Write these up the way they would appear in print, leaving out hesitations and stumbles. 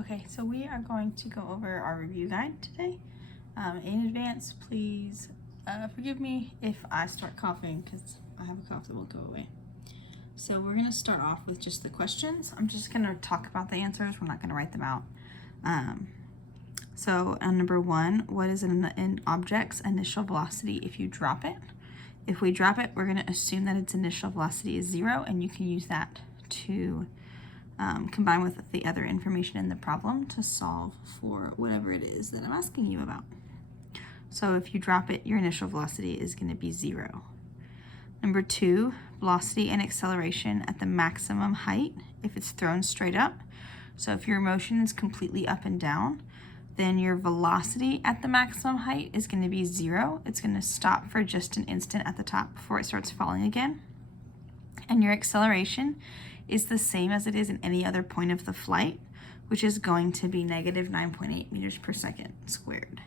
Okay, so we are going to go over our review guide today. In advance, please forgive me if I start coughing because I have a cough that won't go away. So we're going to start off with just the questions. I'm just going to talk about the answers. We're not going to write them out. So number 1, what is an object's initial velocity if you drop it? If we drop it, we're going to assume that its initial velocity is 0, and you can use that to combine with the other information in the problem to solve for whatever it is that I'm asking you about. So if you drop it, your initial velocity is going to be 0. Number 2, velocity and acceleration at the maximum height if it's thrown straight up. So if your motion is completely up and down, then your velocity at the maximum height is going to be 0. It's going to stop for just an instant at the top before it starts falling again. And your acceleration is the same as it is in any other point of the flight, which is going to be negative 9.8 meters per second squared.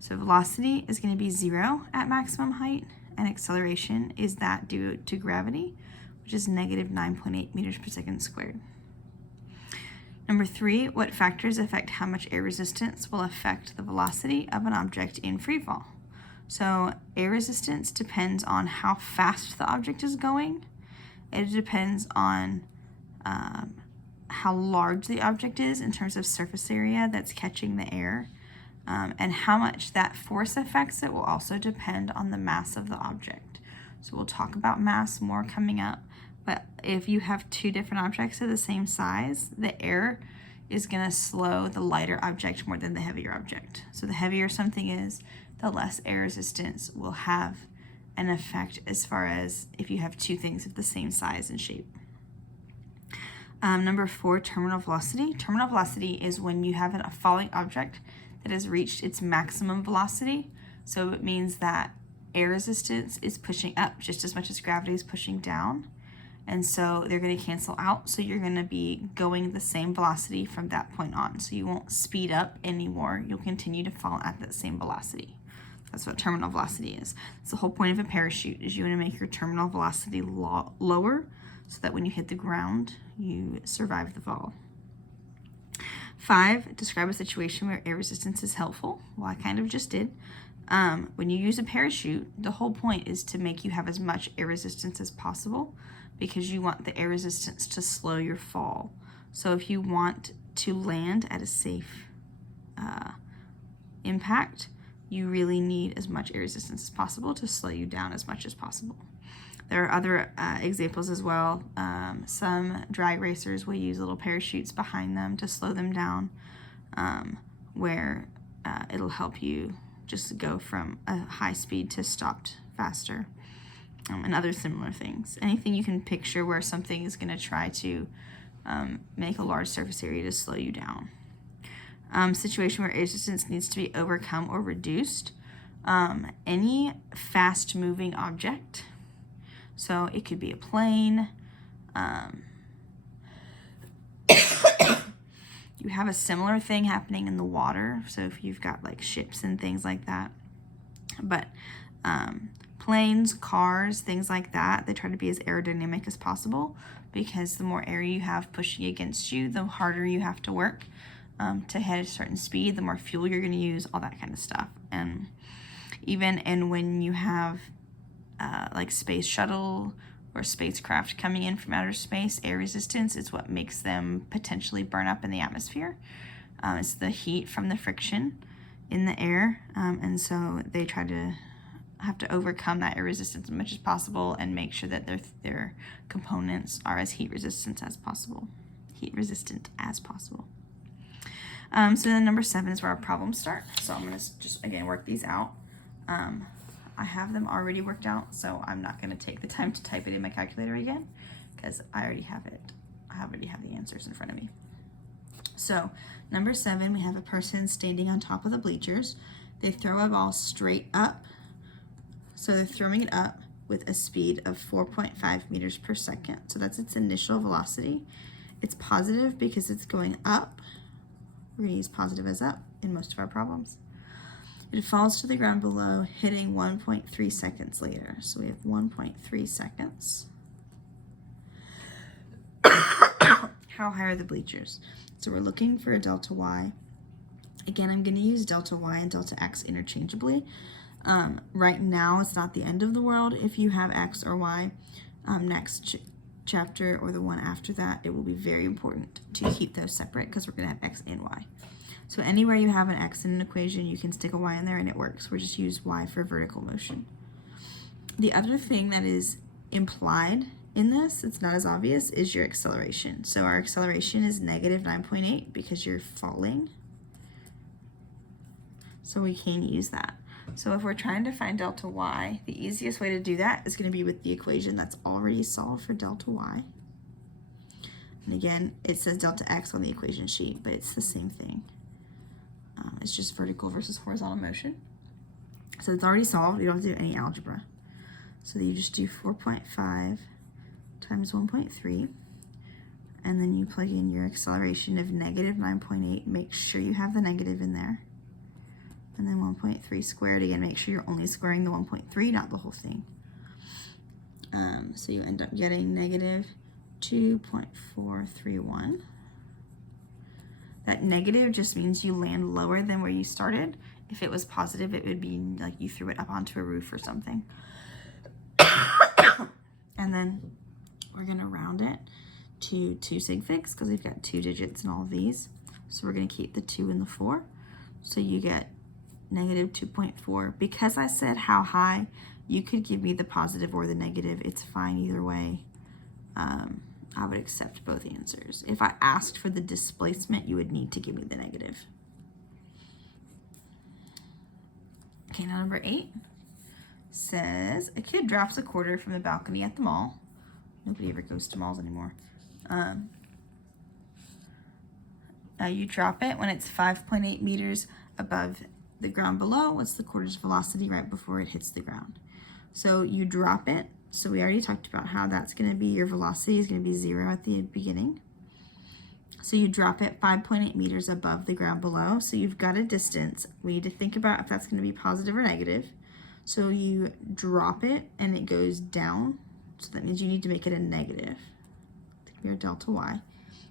So velocity is going to be 0 at maximum height, and acceleration is that due to gravity, which is negative 9.8 meters per second squared. Number 3, what factors affect how much air resistance will affect the velocity of an object in free fall? So air resistance depends on how fast the object is going. It depends on how large the object is in terms of surface area that's catching the air, and how much that force affects it will also depend on the mass of the object. So we'll talk about mass more coming up, but if you have two different objects of the same size, the air is going to slow the lighter object more than the heavier object. So the heavier something is, the less air resistance will have an effect as far as if you have two things of the same size and shape. Number 4, terminal velocity. Terminal velocity is when you have a falling object that has reached its maximum velocity. So it means that air resistance is pushing up just as much as gravity is pushing down. And so they're going to cancel out. So you're going to be going the same velocity from that point on. So you won't speed up anymore. You'll continue to fall at that same velocity. That's what terminal velocity is. It's the whole point of a parachute, is you want to make your terminal velocity lower so that when you hit the ground, you survive the fall. 5, describe a situation where air resistance is helpful. Well, I kind of just did. When you use a parachute, the whole point is to make you have as much air resistance as possible because you want the air resistance to slow your fall. So if you want to land at a safe impact, you really need as much air resistance as possible to slow you down as much as possible. There are other examples as well. Some drag racers will use little parachutes behind them to slow them down, where it'll help you just go from a high speed to stopped faster, and other similar things. Anything you can picture where something is going to try to make a large surface area to slow you down. Situation where air resistance needs to be overcome or reduced. Any fast-moving object. So it could be a plane. You have a similar thing happening in the water. So if you've got like ships and things like that. But planes, cars, things like that, they try to be as aerodynamic as possible because the more air you have pushing against you, the harder you have to work to hit a certain speed, the more fuel you're going to use, all that kind of stuff. And when you have like space shuttle or spacecraft coming in from outer space, air resistance is what makes them potentially burn up in the atmosphere. It's the heat from the friction in the air, and so they try to have to overcome that air resistance as much as possible and make sure that their components are as heat resistant as possible. So then number 7 is where our problems start. So I'm going to just again work these out. I have them already worked out, so I'm not going to take the time to type it in my calculator again because I already have it. I already have the answers in front of me. So number 7, we have a person standing on top of the bleachers. They throw a ball straight up. So they're throwing it up with a speed of 4.5 meters per second. So that's its initial velocity. It's positive because it's going up. We're going to use positive as up in most of our problems. It falls to the ground below, hitting 1.3 seconds later. So we have 1.3 seconds. how high are the bleachers? So we're looking for a delta y. Again, I'm going to use delta y and delta x interchangeably. Right now, it's not the end of the world if you have x or y. Next chapter or the one after that, it will be very important to keep those separate because we're going to have x and y. So anywhere you have an x in an equation, you can stick a y in there and it works. We'll just use y for vertical motion. The other thing that is implied in this, it's not as obvious, is your acceleration. So our acceleration is negative 9.8 because you're falling. So we can use that. So if we're trying to find delta y, the easiest way to do that is going to be with the equation that's already solved for delta y. And again, it says delta x on the equation sheet, but it's the same thing. It's just vertical versus horizontal motion. So it's already solved. You don't have to do any algebra. So you just do 4.5 times 1.3. And then you plug in your acceleration of negative 9.8. Make sure you have the negative in there. And then 1.3 squared. Again, make sure you're only squaring the 1.3, not the whole thing. So you end up getting negative 2.431. That negative just means you land lower than where you started. If it was positive, it would be like you threw it up onto a roof or something. And then we're going to round it to 2 sig figs because we've got 2 digits in all of these. So we're going to keep the 2 and the 4. So you get negative 2.4. Because I said how high, you could give me the positive or the negative. It's fine either way. I would accept both answers. If I asked for the displacement, you would need to give me the negative. Okay, now number 8 says, a kid drops a quarter from the balcony at the mall. Nobody ever goes to malls anymore. You drop it when it's 5.8 meters above the ground below. What's the quarter's velocity right before it hits the ground? So you drop it. So we already talked about how that's going to be, your velocity is going to be 0 at the beginning. So you drop it 5.8 meters above the ground below. So you've got a distance. We need to think about if that's going to be positive or negative. So you drop it and it goes down. So that means you need to make it a negative. It's your delta y.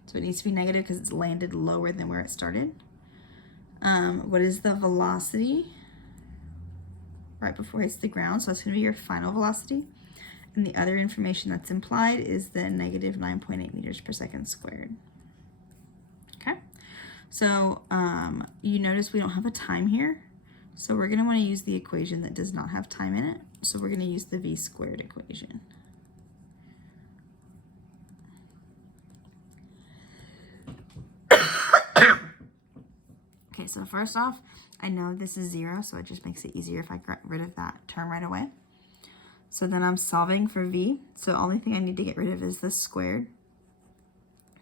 So it needs to be negative because it's landed lower than where it started. What is the velocity right before it hits the ground? So that's going to be your final velocity. And the other information that's implied is the negative 9.8 meters per second squared. Okay, so you notice we don't have a time here. So we're going to want to use the equation that does not have time in it. So we're going to use the v squared equation. Okay, so first off, I know this is 0, so it just makes it easier if I get rid of that term right away. So then I'm solving for v. So the only thing I need to get rid of is this squared.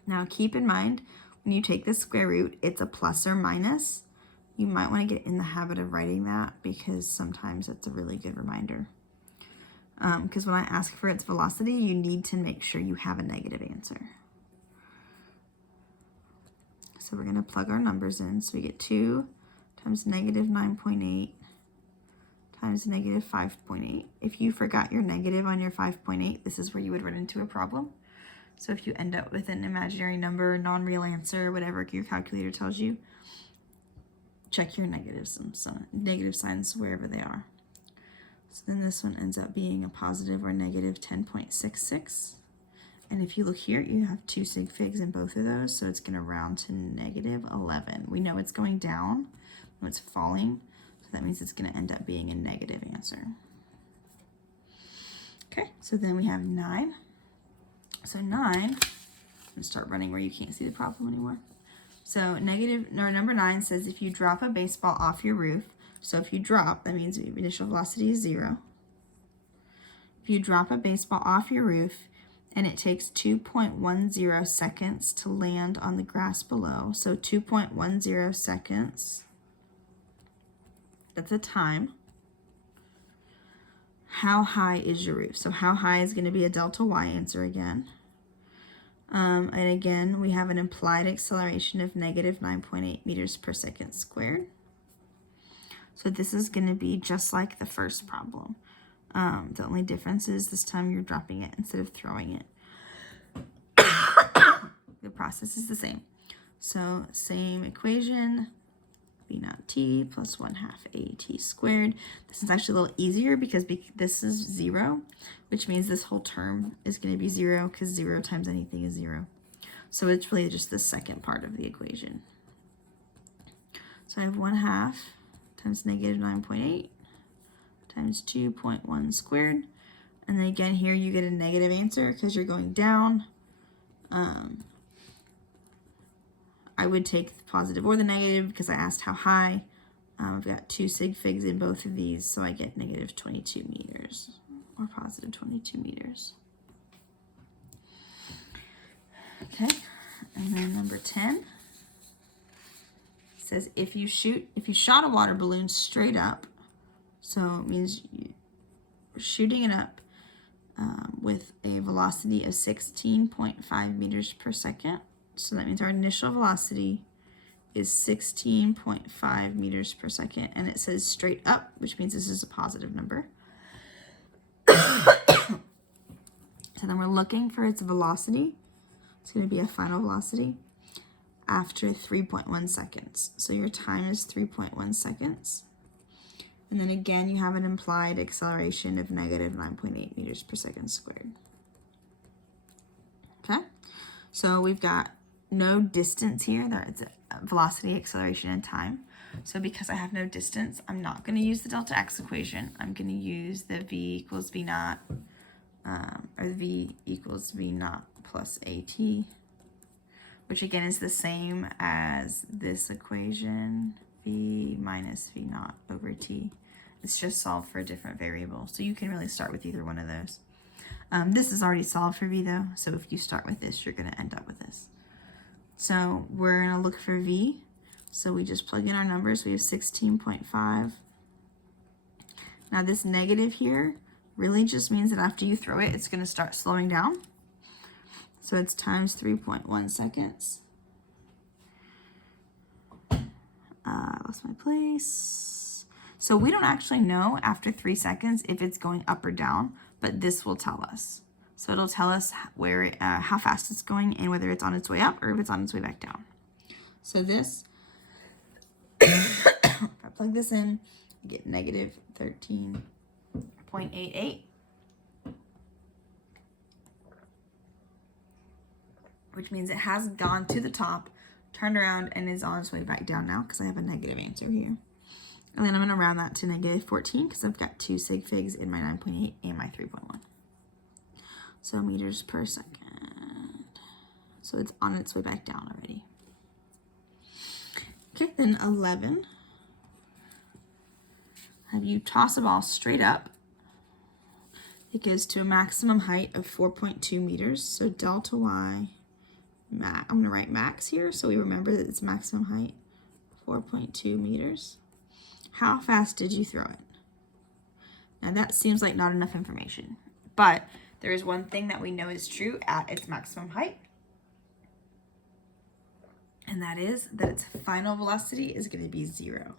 Now keep in mind, when you take the square root, it's a plus or minus. You might want to get in the habit of writing that because sometimes it's a really good reminder. Because when I ask for its velocity, you need to make sure you have a negative answer. So we're going to plug our numbers in. So we get 2 times negative 9.8 times negative 5.8. If you forgot your negative on your 5.8, this is where you would run into a problem. So if you end up with an imaginary number, non-real answer, whatever your calculator tells you, check your negatives, some negative signs wherever they are. So then this one ends up being a positive or negative 10.66. And if you look here, you have 2 sig figs in both of those, so it's going to round to negative 11. We know it's going down, when it's falling, so that means it's going to end up being a negative answer. Okay, so then we have 9. So 9, I'm going to start running where you can't see the problem anymore. So number 9 says if you drop a baseball off your roof, so if you drop, that means your initial velocity is 0. If you drop a baseball off your roof, and it takes 2.10 seconds to land on the grass below. So 2.10 seconds, that's a time. How high is your roof? So how high is going to be a delta y answer again. And again, we have an implied acceleration of negative 9.8 meters per second squared. So this is going to be just like the first problem. The only difference is this time you're dropping it instead of throwing it. The process is the same. So same equation, v naught t plus 1/2 at squared. This is actually a little easier because this is 0, which means this whole term is going to be 0 because 0 times anything is 0. So it's really just the second part of the equation. So I have 1/2 times negative 9.8 times 2.1 squared. And then again, here you get a negative answer because you're going down. I would take the positive or the negative because I asked how high. I've got 2 sig figs in both of these, so I get negative 22 meters or positive 22 meters. Okay, and then number 10 says if you shot a water balloon straight up, so it means you're shooting it up with a velocity of 16.5 meters per second. So that means our initial velocity is 16.5 meters per second, and it says straight up, which means this is a positive number. So then we're looking for its velocity. It's going to be a final velocity after 3.1 seconds. So your time is 3.1 seconds. And then again, you have an implied acceleration of negative 9.8 meters per second squared. Okay, so we've got no distance here. It's a velocity, acceleration, and time. So because I have no distance, I'm not going to use the delta x equation. I'm going to use the v equals v naught, or the v equals v naught plus at, which again is the same as this equation, v minus v naught over t. It's just solved for a different variable. So you can really start with either one of those. This is already solved for v though, so if you start with this, you're going to end up with this. So we're going to look for v. So we just plug in our numbers. We have 16.5. Now this negative here really just means that after you throw it, it's going to start slowing down. So it's times 3.1 seconds. I lost my place. So we don't actually know after 3 seconds if it's going up or down, but this will tell us. So it'll tell us where, how fast it's going and whether it's on its way up or if it's on its way back down. So this, if I plug this in, I get negative 13.88, which means it has gone to the top, turned around, and is on its way back down now because I have a negative answer here. And then I'm going to round that to negative 14 because I've got 2 sig figs in my 9.8 and my 3.1. So meters per second. So it's on its way back down already. Okay, then 11. Have you toss a ball straight up. It goes to a maximum height of 4.2 meters. So delta y, I'm going to write max here so we remember that it's maximum height, 4.2 meters. How fast did you throw it? Now that seems like not enough information, but there is one thing that we know is true at its maximum height, and that is that its final velocity is going to be 0.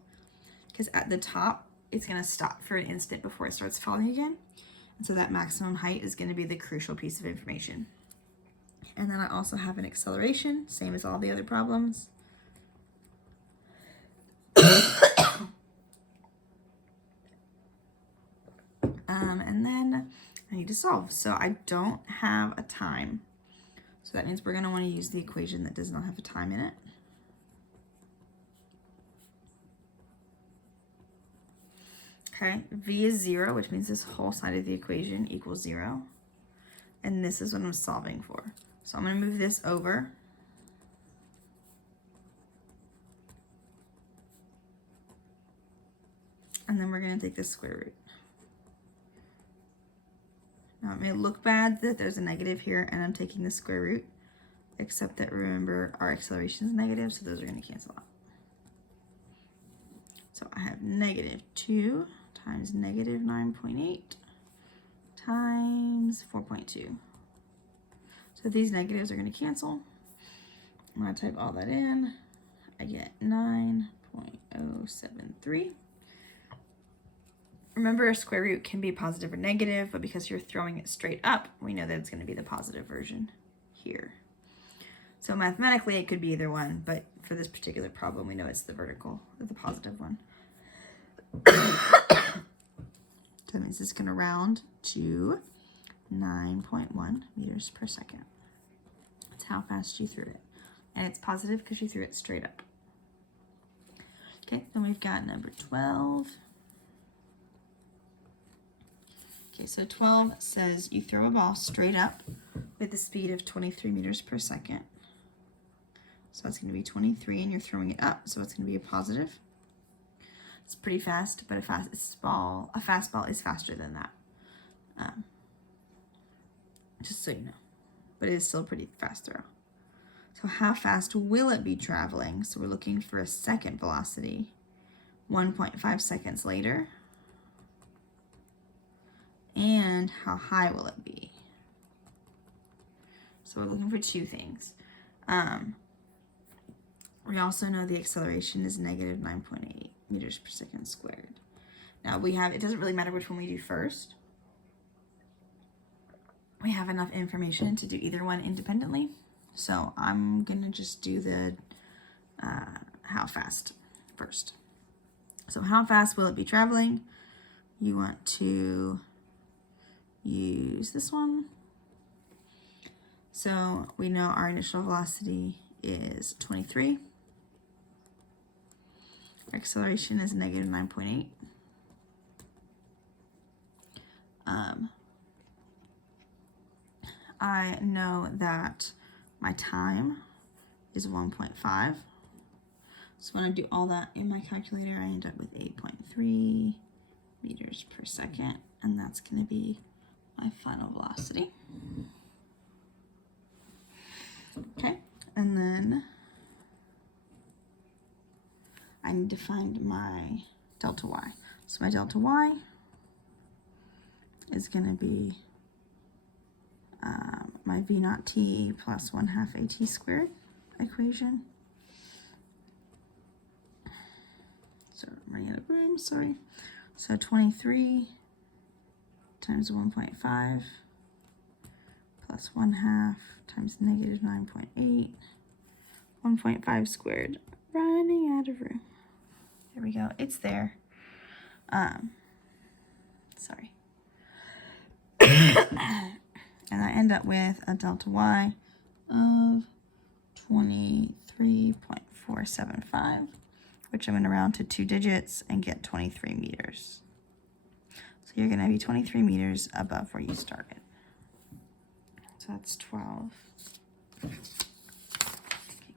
Because at the top, it's going to stop for an instant before it starts falling again. And so that maximum height is going to be the crucial piece of information. And then I also have an acceleration, same as all the other problems. And then I need to solve. So I don't have a time. So that means we're going to want to use the equation that does not have a time in it. Okay, v is 0, which means this whole side of the equation equals 0. And this is what I'm solving for. So I'm going to move this over. And then we're going to take the square root. Now it may look bad that there's a negative here and I'm taking the square root, except that remember our acceleration is negative, so those are going to cancel out. So I have negative 2 times negative 9.8 times 4.2. So these negatives are going to cancel. I'm going to type all that in. I get 9.073. Remember, a square root can be positive or negative, but because you're throwing it straight up, we know that it's going to be the positive version here. So mathematically it could be either one, but for this particular problem, we know it's the vertical, or the positive one. So that means it's going to round to 9.1 meters per second. That's how fast you threw it. And it's positive because you threw it straight up. Okay, then we've got number 12. Okay, so 12 says you throw a ball straight up with a speed of 23 meters per second. So it's going to be 23, and you're throwing it up, so it's going to be a positive. It's pretty fast, but a fastball is faster than that. Just so you know. But it is still a pretty fast throw. So how fast will it be traveling? So we're looking for a second velocity. 1.5 seconds later. And how high will it be? So we're looking for two things. We also know the acceleration is negative 9.8 meters per second squared. Now it doesn't really matter which one we do first. We have enough information to do either one independently. So I'm gonna just do the how fast first. So how fast will it be traveling? You want to use this one. So we know our initial velocity is 23. Our acceleration is negative 9.8. I know that my time is 1.5. So when I do all that in my calculator, I end up with 8.3 meters per second, and that's going to be my final velocity. Okay, and then I need to find my delta y. So my delta y is going to be my v naught t plus 1/2 at squared equation. So I'm running out of room, sorry. So 23 times 1.5 plus 1/2 times negative 9.8, 1.5 squared. Running out of room. There we go. It's there. Sorry. And I end up with a delta y of 23.475, which I'm going to round to 2 digits and get 23 meters. So you're going to be 23 meters above where you started. So that's 12. Okay,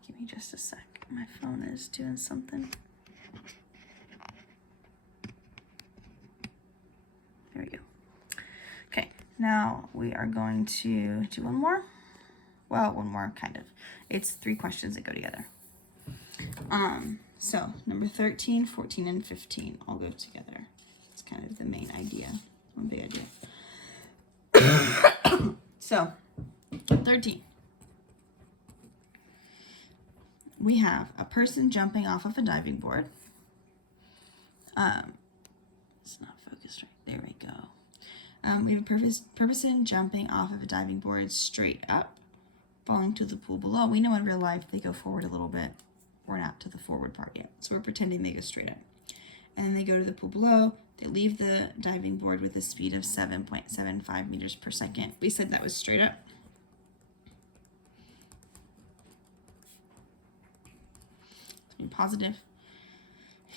give me just a sec. My phone is doing something. There we go. Okay, now we are going to do one more. Well, one more, kind of. It's 3 questions that go together. So number 13, 14, and 15 all go together. It's kind of the main idea, one big idea. So 13. We have a person jumping off of a diving board. It's not focused right. There we go. We have a person jumping off of a diving board straight up, falling to the pool below. We know in real life they go forward a little bit. We're not to the forward part yet, so we're pretending they go straight up. And then they go to the pool below. They leave the diving board with a speed of 7.75 meters per second. We said that was straight up. Positive.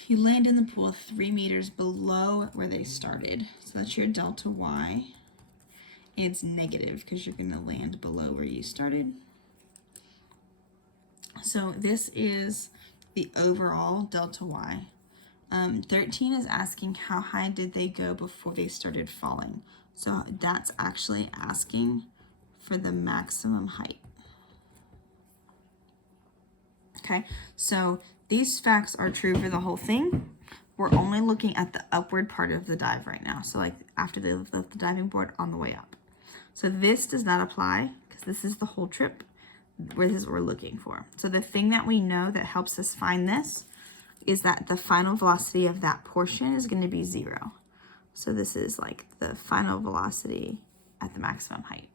You land in the pool 3 meters below where they started. So that's your delta y. It's negative because you're going to land below where you started. So this is the overall delta y. 13 is asking how high did they go before they started falling. So that's actually asking for the maximum height. Okay, so these facts are true for the whole thing. We're only looking at the upward part of the dive right now. So like after they left the diving board on the way up. So this does not apply because this is the whole trip where this is what we're looking for. So the thing that we know that helps us find this is that the final velocity of that portion is going to be 0. So this is like the final velocity at the maximum height.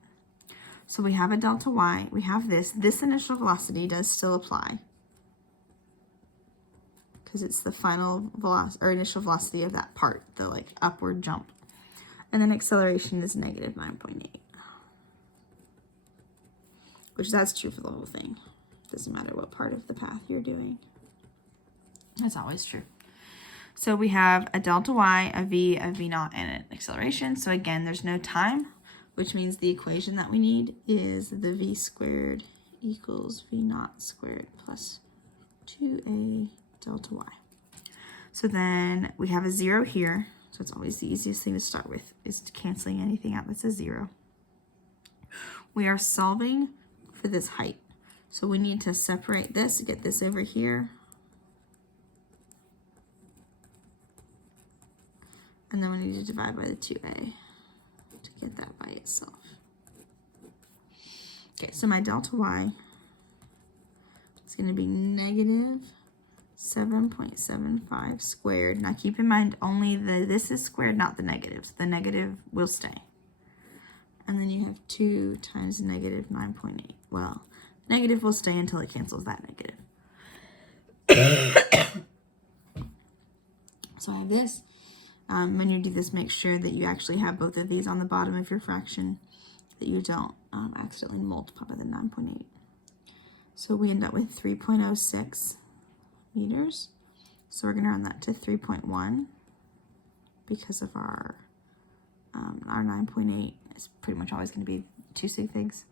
So we have a delta y, we have this. This initial velocity does still apply because it's the final velocity or initial velocity of that part, the like upward jump. And then acceleration is negative 9.8, which that's true for the whole thing. Doesn't matter what part of the path you're doing. That's always true. So we have a delta y, a v naught, and an acceleration. So again, there's no time, which means the equation that we need is the v squared equals v naught squared plus 2a delta y. So then we have a 0 here. So it's always the easiest thing to start with is canceling anything out that's a 0. We are solving for this height. So we need to separate this, get this over here. And then we need to divide by the 2a to get that by itself. Okay, so my delta y is going to be negative 7.75 squared. Now keep in mind only this is squared, not the negatives. The negative will stay. And then you have 2 times negative 9.8. Well, negative will stay until it cancels that negative. So I have this. When you do this, make sure that you actually have both of these on the bottom of your fraction, that you don't accidentally multiply by the 9.8. So we end up with 3.06 meters. So we're going to round that to 3.1 because of our 9.8 is pretty much always going to be 2 sig figs.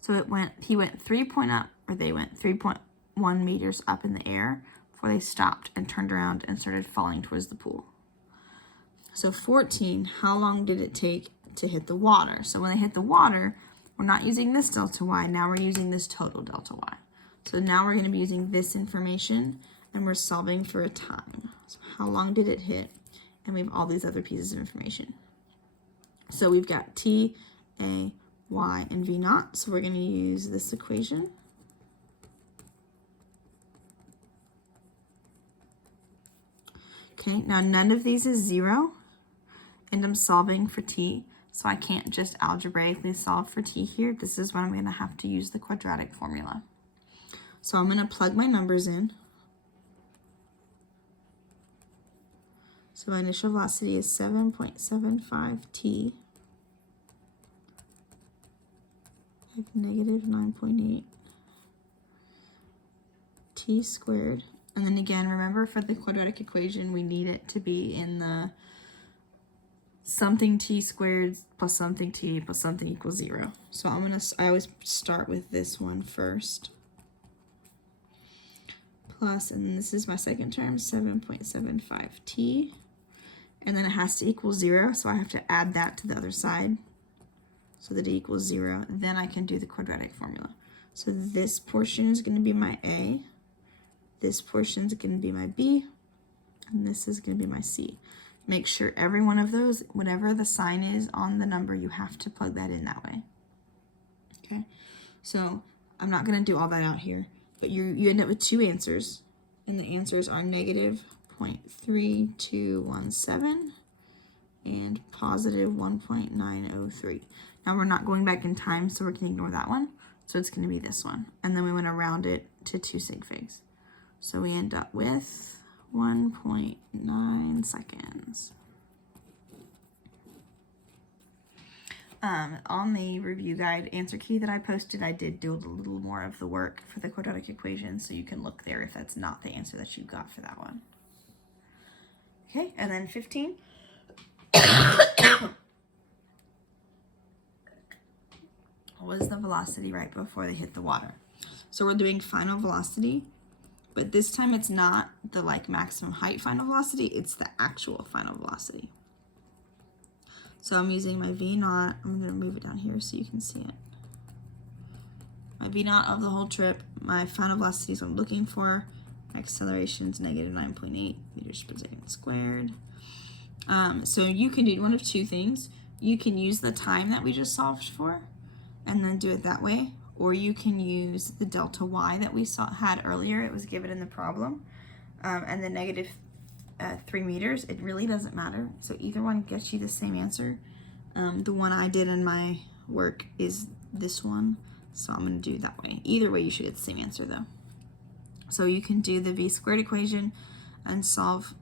So he went 3.1 meters up in the air before they stopped and turned around and started falling towards the pool. So 14, how long did it take to hit the water? So when they hit the water, we're not using this delta y, now we're using this total delta y. So now we're going to be using this information and we're solving for a time. So how long did it hit? And we have all these other pieces of information. So we've got t, a, y, and v naught. So we're going to use this equation. Okay, now none of these is 0, and I'm solving for t, so I can't just algebraically solve for t here. This is when I'm going to have to use the quadratic formula. So I'm going to plug my numbers in. So my initial velocity is 7.75 t. I have negative 9.8 t squared. And then again, remember for the quadratic equation, we need it to be in the something t squared plus something t plus something equals 0. So I always start with this one first. Plus, and this is my second term, 7.75 t. And then it has to equal 0, so I have to add that to the other side so that it equals 0. Then I can do the quadratic formula. So this portion is going to be my a. This portion is going to be my b, and this is going to be my c. Make sure every one of those, whatever the sign is on the number, you have to plug that in that way. Okay, so I'm not going to do all that out here, but you end up with 2 answers, and the answers are negative 0.3217 and positive 1.903. Now we're not going back in time, so we can ignore that one. So it's going to be this one, and then we want to round it to 2 sig figs. So we end up with 1.9 seconds. On the review guide answer key that I posted, I did do a little more of the work for the quadratic equation, so you can look there if that's not the answer that you got for that one. Okay, and then 15. What is the velocity right before they hit the water? So we're doing final velocity, but this time it's not the maximum height final velocity, it's the actual final velocity. So I'm using my V naught. I'm going to move it down here so you can see it. My V naught of the whole trip, my final velocity is what I'm looking for. My acceleration is negative 9.8 meters per second squared. So you can do one of 2 things. You can use the time that we just solved for and then do it that way, or you can use the delta y that we had earlier. It was given in the problem, and the negative 3 meters. It really doesn't matter. So either one gets you the same answer. The one I did in my work is this one, so I'm going to do that way. Either way, you should get the same answer though. So you can do the v squared equation and solve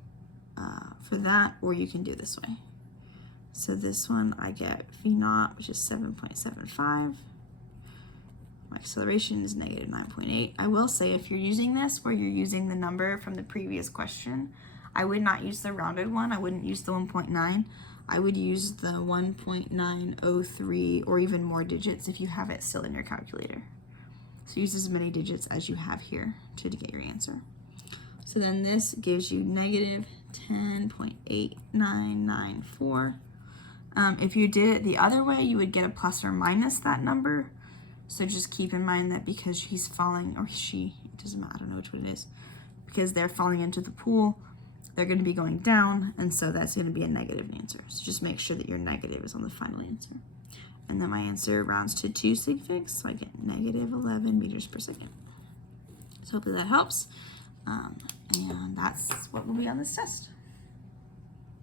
for that, or you can do this way. So this one, I get v naught, which is 7.75. My acceleration is negative 9.8. I will say, if you're using this where you're using the number from the previous question, I would not use the rounded one. I wouldn't use the 1.9. I would use the 1.903 or even more digits if you have it still in your calculator. So use as many digits as you have here to get your answer. So then this gives you negative 10.8994. If you did it the other way, you would get a plus or minus that number. So just keep in mind that because he's falling, or she, it doesn't matter, I don't know which one it is, because they're falling into the pool, they're going to be going down, and so that's going to be a negative answer. So just make sure that your negative is on the final answer. And then my answer rounds to 2 sig figs, so I get negative 11 meters per second. So hopefully that helps. And that's what will be on this test.